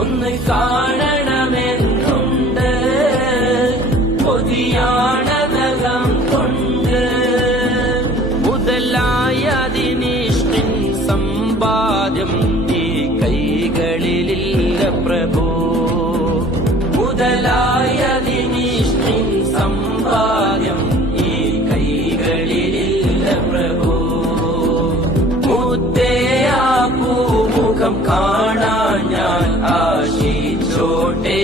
ഒന്ന് കാണണമെന്നുണ്ട് കൊതിയാണതകം കൊണ്ട് മുതലായതിനിഷ്ടിൻ സമ്പാദ്യം ഈ കൈകളിലില്ല പ്രഭു മുതലായതിനിഷ്ടിൻ സമ്പാദ്യം ഈ കൈകളിലില്ല പ്രഭു മുത്തയാ പൂമുഖം കാണാൻ ഞാൻ ആശിച്ചോട്ടേ